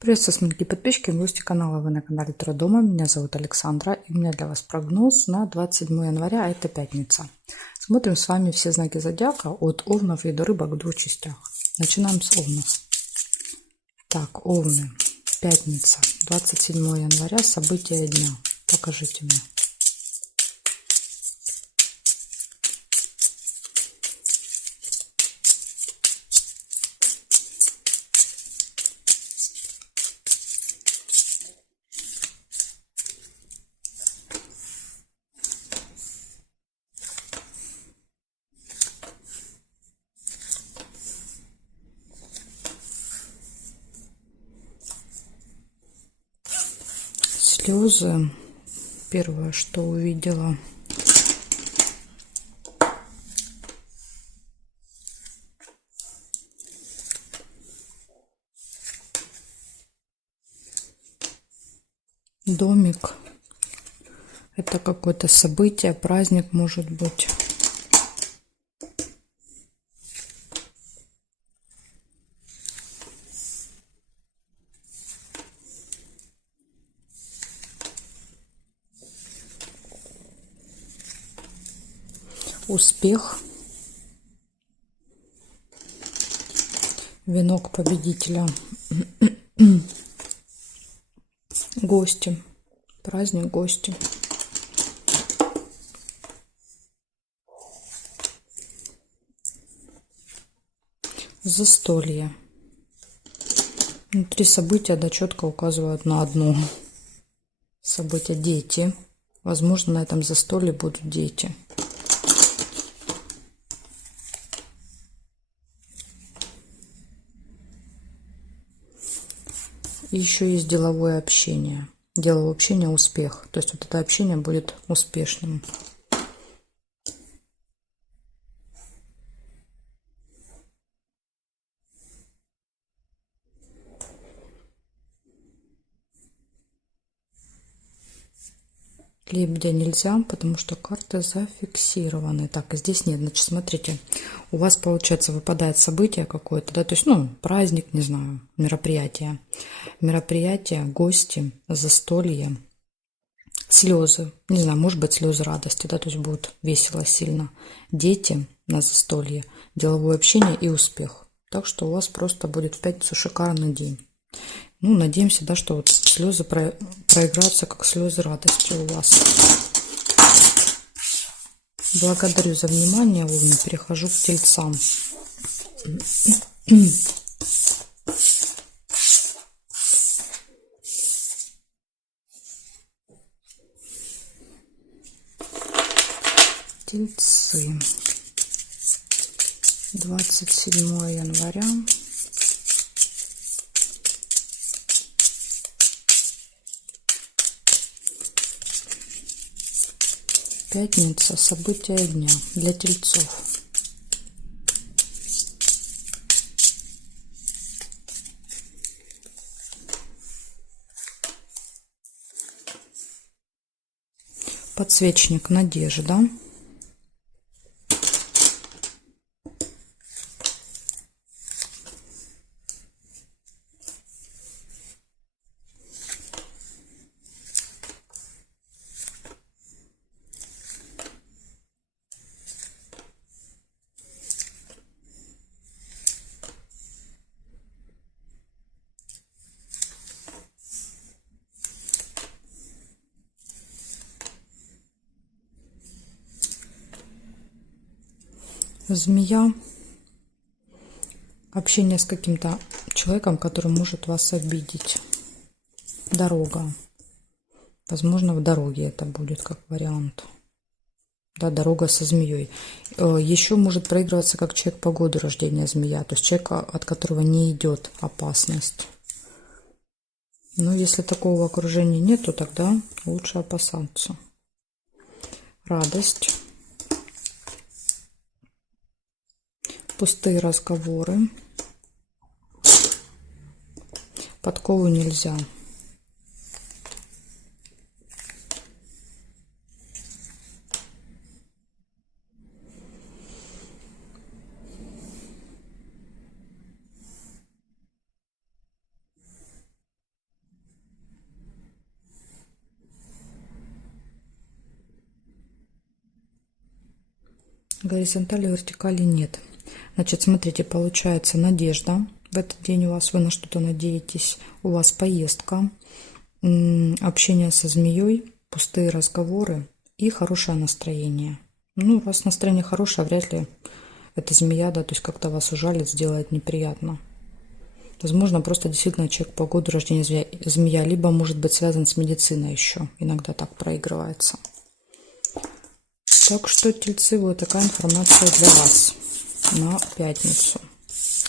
Приветствую, смотрите, подписчики и гости канала. Вы на канале Таро Дома. Меня зовут Александра. И у меня для вас прогноз на 27 января, а это пятница. Смотрим с вами все знаки зодиака от овнов и до рыбок в двух частях. Начинаем с овнов. Так, овны. Пятница, 27 января, события дня. Покажите мне. Слезы. Первое, что увидела. Домик. Это какое-то событие, праздник может быть. Успех. Венок победителя. Гости. Праздник, гости. Застолье. Три события, да, четко указывают на одно событие. Дети. Возможно, на этом застолье будут дети. И еще есть деловое общение. Деловое общение – успех. То есть вот это общение будет успешным. Лебедя нельзя, потому что карты зафиксированы. Так, здесь нет. Значит, смотрите, у вас, получается, выпадает событие какое-то, да, то есть, праздник, не знаю, мероприятие. Мероприятие, гости, застолье, слезы. Не знаю, может быть, слезы радости, да, то есть будет весело сильно. Дети на застолье, деловое общение и успех. Так что у вас просто будет в пятницу шикарный день. Надеемся, да, что вот слезы проиграются, как слезы радости у вас. Благодарю за внимание, Овны. Перехожу к Тельцам. Тельцы. 27 января. Пятница. События дня для тельцов. Подсвечник. Надежда. Змея. Общение с каким-то человеком, который может вас обидеть. Дорога. Возможно, в дороге это будет как вариант. Да, дорога со змеей. Еще может проигрываться как человек по году рождения змея. То есть человек, от которого не идет опасность. Но если такого окружения нет, то тогда лучше опасаться. Радость. Пустые разговоры. Подкову нельзя. Горизонтали, вертикали нет. Значит, смотрите, получается надежда. В этот день у вас, вы на что-то надеетесь. У вас поездка, общение со змеей, пустые разговоры и хорошее настроение. Ну, у вас настроение хорошее, вряд ли эта змея, да, то есть как-то вас ужалит, сделает неприятно. Возможно, просто действительно человек по году рождения змея, либо может быть связан с медициной еще. Иногда так проигрывается. Так что, тельцы, вот такая информация для вас на пятницу.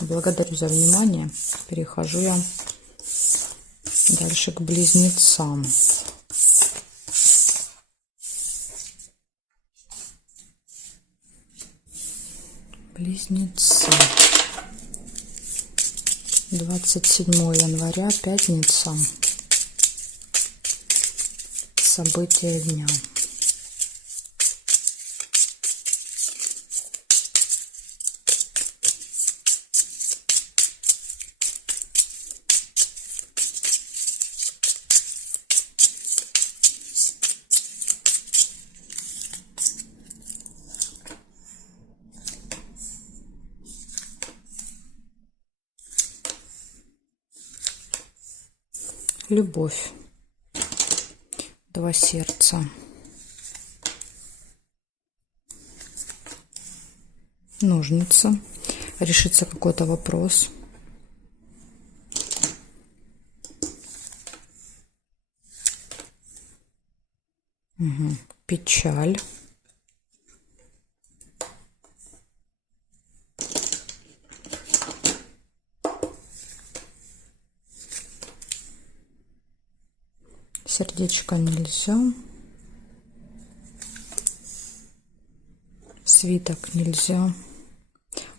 Благодарю за внимание. Перехожу я дальше к близнецам. Близнецы. 27 января, пятница. События дня. Любовь. Два сердца. Ножницы. Решится какой-то вопрос. Угу. Печаль. Сердечко нельзя. Свиток нельзя.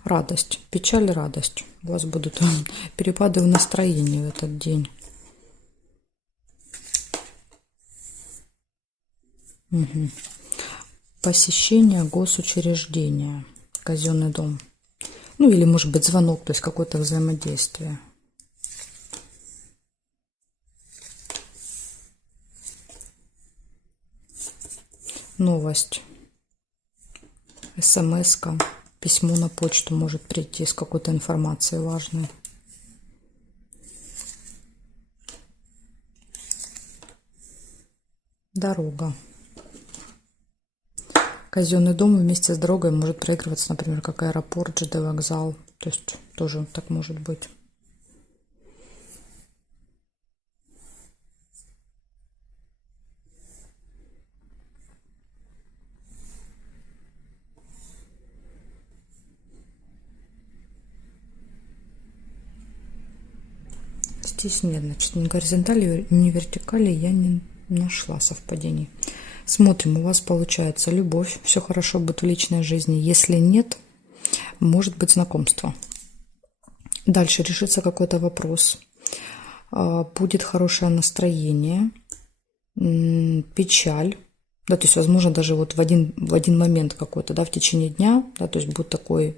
Радость. Печаль, радость. У вас будут перепады в настроении в этот день. Угу. Посещение госучреждения. Казенный дом. Ну или может быть звонок, то есть какое-то взаимодействие. Новость. СМС-ка, письмо на почту может прийти с какой-то информацией важной. Дорога. Казенный дом вместе с дорогой может проигрываться, например, как аэропорт, ЖД вокзал. То есть тоже так может быть. Здесь нет, значит, ни горизонтали, ни вертикали я не нашла совпадений. Смотрим, у вас получается любовь, все хорошо будет в личной жизни. Если нет, может быть знакомство. Дальше решится какой-то вопрос. Будет хорошее настроение, печаль. Да, то есть, возможно, даже вот в один момент какой-то, да, в течение дня, да, то есть будет такое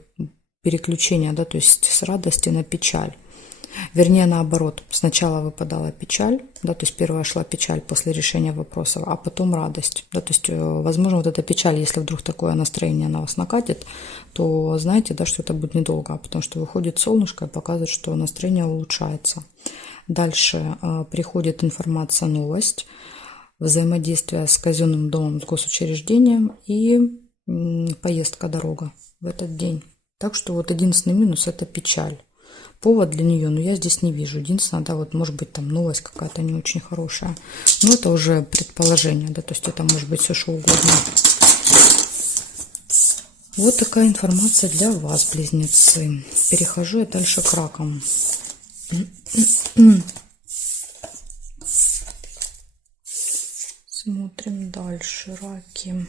переключение, да, то есть с радости на печаль. Вернее, наоборот, сначала выпадала печаль, да, то есть первая шла печаль после решения вопросов, а потом радость, да, то есть, возможно, вот эта печаль, если вдруг такое настроение на вас накатит, то знаете, да, что это будет недолго, потому что выходит солнышко и показывает, что настроение улучшается. Дальше приходит информация, новость, взаимодействие с казенным домом, с госучреждением и поездка, дорога в этот день. Так что вот единственный минус – это печаль. Повод для нее, но я здесь не вижу. Единственное, да, вот может быть там новость какая-то не очень хорошая. Но это уже предположение, да, то есть это может быть все что угодно. Вот такая информация для вас, близнецы. Перехожу я дальше к ракам. Смотрим дальше, раки.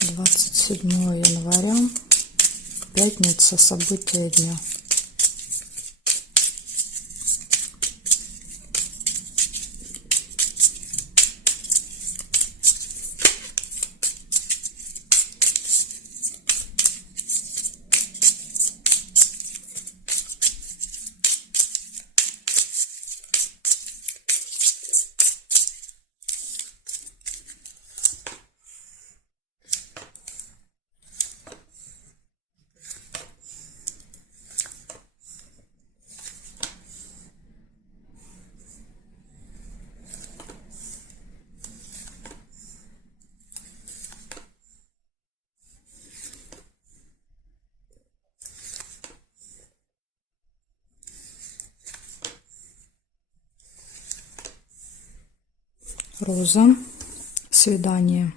Двадцать 7 января, пятница, события дня. Роза. Свидание.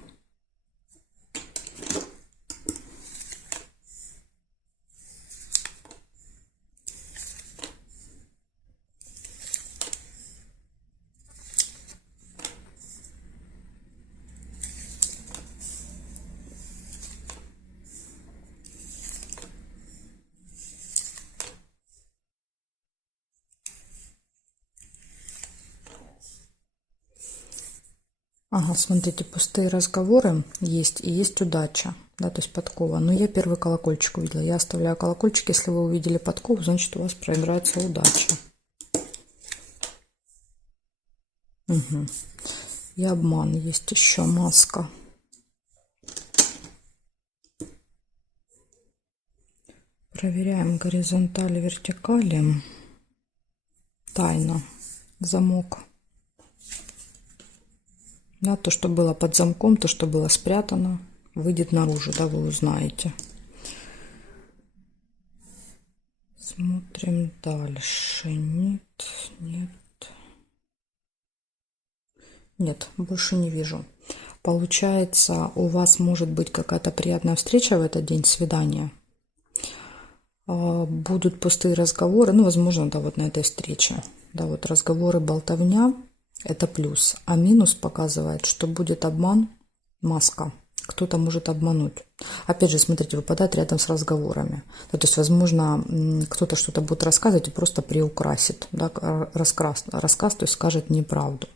Ага, смотрите, пустые разговоры есть и есть удача, да, то есть подкова. Но я первый колокольчик увидела. Я оставляю колокольчик. Если вы увидели подкову, значит у вас проиграется удача. Угу. И обман есть еще, маска. Проверяем горизонтали, вертикали. Тайна. Замок. Да, то, что было под замком, то, что было спрятано, выйдет наружу, да, вы узнаете. Смотрим дальше. Нет, нет. Нет, больше не вижу. Получается, у вас может быть какая-то приятная встреча в этот день, свидание. Будут пустые разговоры, ну, возможно, да, вот на этой встрече. Да, вот разговоры, болтовня. Это плюс. А минус показывает, что будет обман, маска. Кто-то может обмануть. Опять же, смотрите, выпадает рядом с разговорами. Да, то есть, возможно, кто-то что-то будет рассказывать и просто приукрасит. Да, рассказ, то есть скажет неправду.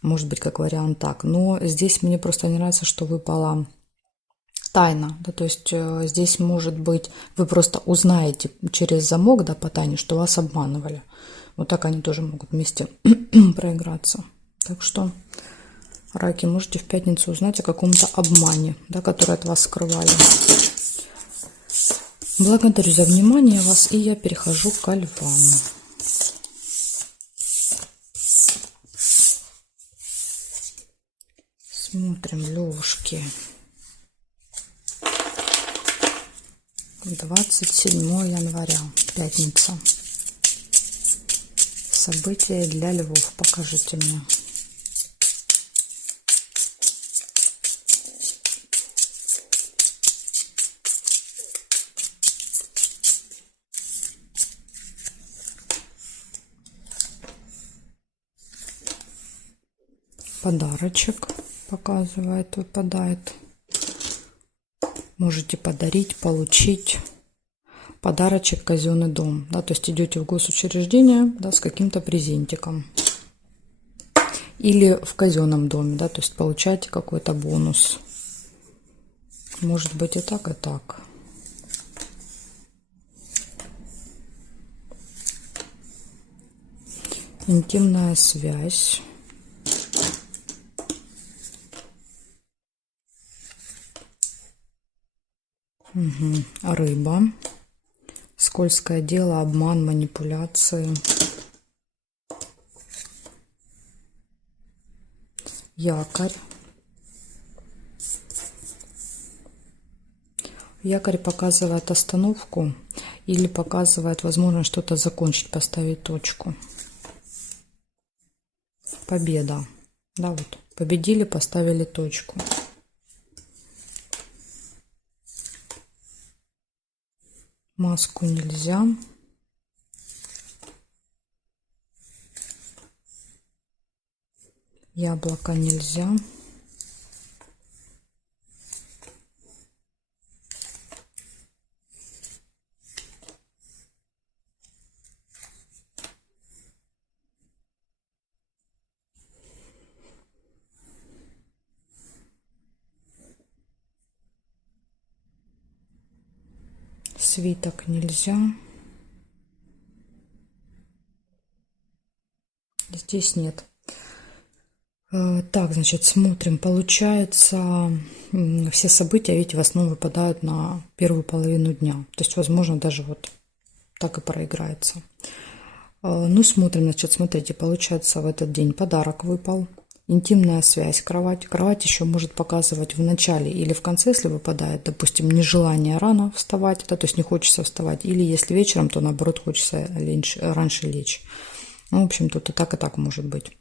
Может быть, как вариант так. Но здесь мне просто не нравится, что выпала тайна. Да, то есть здесь, может быть, вы просто узнаете через замок, да, по тайне, что вас обманывали. Вот так они тоже могут вместе проиграться. Так что, раки, можете в пятницу узнать о каком-то обмане, да, который от вас скрывали. Благодарю за внимание вас, и я перехожу ко львам. Смотрим, левушки. 27 января, пятница. События для львов. Покажите мне. Подарочек показывает, выпадает. Можете подарить, получить. Подарочек, казенный дом. Да, то есть идете в госучреждение, да, с каким-то презентиком. Или в казенном доме, да, то есть получаете какой-то бонус. Может быть и так, и так. Интимная связь. Угу. Рыба. Скользкое дело, обман, манипуляции. Якорь. Якорь показывает остановку или показывает возможность что-то закончить, поставить точку. Победа. Да, вот. Победили, поставили точку. Маску нельзя. Яблоко нельзя. Свиток нельзя. Здесь нет. Так, значит, смотрим. Получается, все события, видите, в основном выпадают на первую половину дня. То есть, возможно, даже вот так и проиграется. Ну, смотрим, значит, смотрите, получается, в этот день подарок выпал. Интимная связь, кровать. Кровать еще может показывать в начале или в конце, если выпадает, допустим, нежелание рано вставать, да, то есть не хочется вставать. Или если вечером, то наоборот хочется раньше лечь. Ну, в общем, тут и так может быть.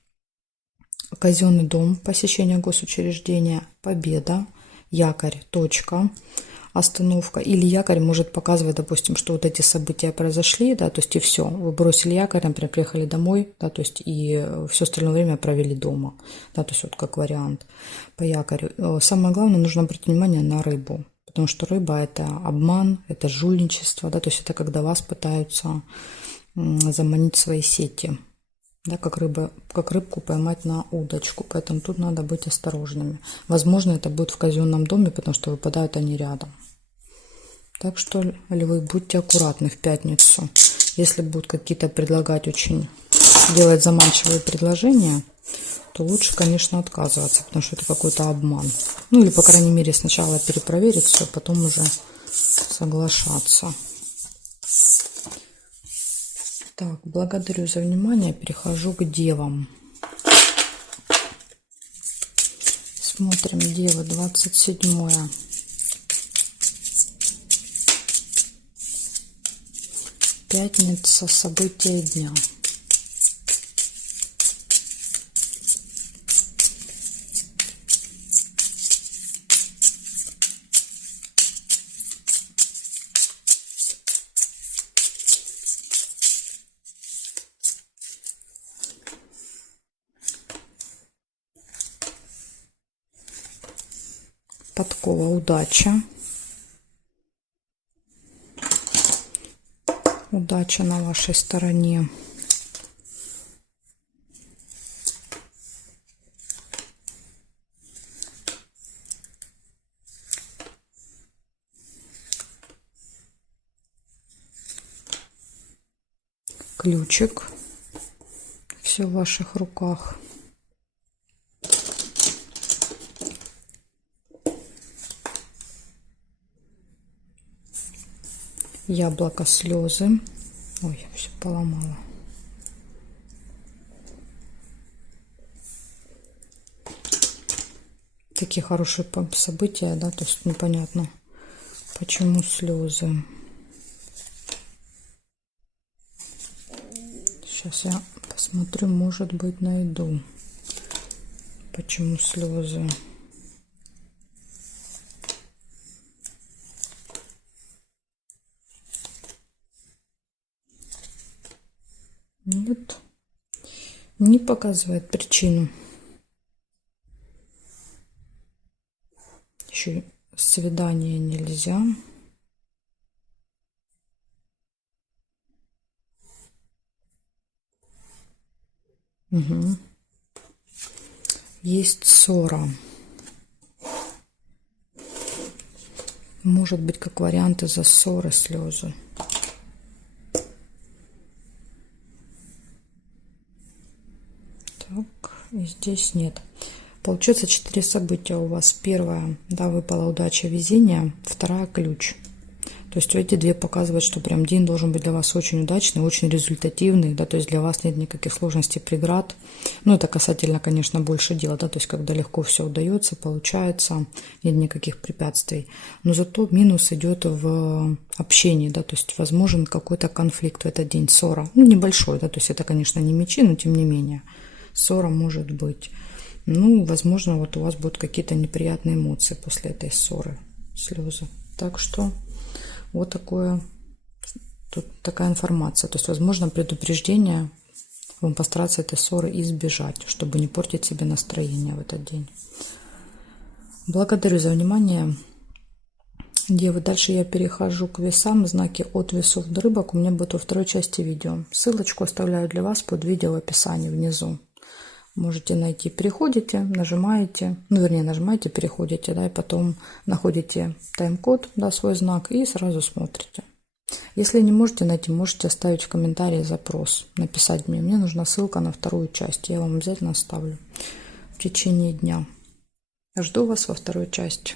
казенный дом, посещение госучреждения, победа, якорь, точка, остановка. Или якорь может показывать, допустим, что вот эти события произошли, да, то есть и все. Вы бросили якорь, например, приехали домой, да, то есть и все остальное время провели дома, да, то есть вот как вариант по якорю. Самое главное, нужно обратить внимание на рыбу, потому что рыба – это обман, это жульничество, да, то есть это когда вас пытаются заманить в свои сети. Да, как рыбку поймать на удочку. Поэтому тут надо быть осторожными. Возможно, это будет в казенном доме, потому что выпадают они рядом. Так что, львы, будьте аккуратны в пятницу. Если будут какие-то предлагать делать заманчивые предложения, то лучше, конечно, отказываться, потому что это какой-то обман. Ну, или, по крайней мере, сначала перепроверить все, потом уже соглашаться. Так, благодарю за внимание. Перехожу к девам. Смотрим девы, 27-е. Пятница, события дня. Подкова, удача. Удача на вашей стороне. Ключик. Все в ваших руках. Яблоко, слезы. Ой, я все поломала. Такие хорошие события, да, то есть непонятно, почему слезы. Сейчас я посмотрю, может быть, найду, почему слезы. Нет, не показывает причину. Еще свидание нельзя. Угу. Есть ссора. Может быть, как вариант из-за ссоры слезы. Так, и здесь нет. Получается 4 события у вас. Первое, да, выпала удача, везение. Вторая, ключ. То есть эти две показывают, что прям день должен быть для вас очень удачный, очень результативный, да, то есть для вас нет никаких сложностей, преград. Ну, это касательно, конечно, больше дела, да, то есть когда легко все удается, получается, нет никаких препятствий. Но зато минус идет в общении, да, то есть возможен какой-то конфликт в этот день, ссора. Ну, небольшой, да, то есть это, конечно, не мечи, но тем не менее, ссора может быть. Ну, возможно, вот у вас будут какие-то неприятные эмоции после этой ссоры, слезы. Так что вот такая информация. То есть, возможно, предупреждение, вам постараться этой ссоры избежать, чтобы не портить себе настроение в этот день. Благодарю за внимание, девы. Дальше я перехожу к весам. Знаки от весов до рыбок у меня будет во второй части видео. Ссылочку оставляю для вас под видео в описании внизу. Можете найти, переходите, нажимаете, ну, вернее, нажимаете, переходите, да, и потом находите тайм-код, да, свой знак и сразу смотрите. Если не можете найти, можете оставить в комментарии запрос, написать мне нужна ссылка на вторую часть, я вам обязательно оставлю в течение дня. Жду вас во второй части.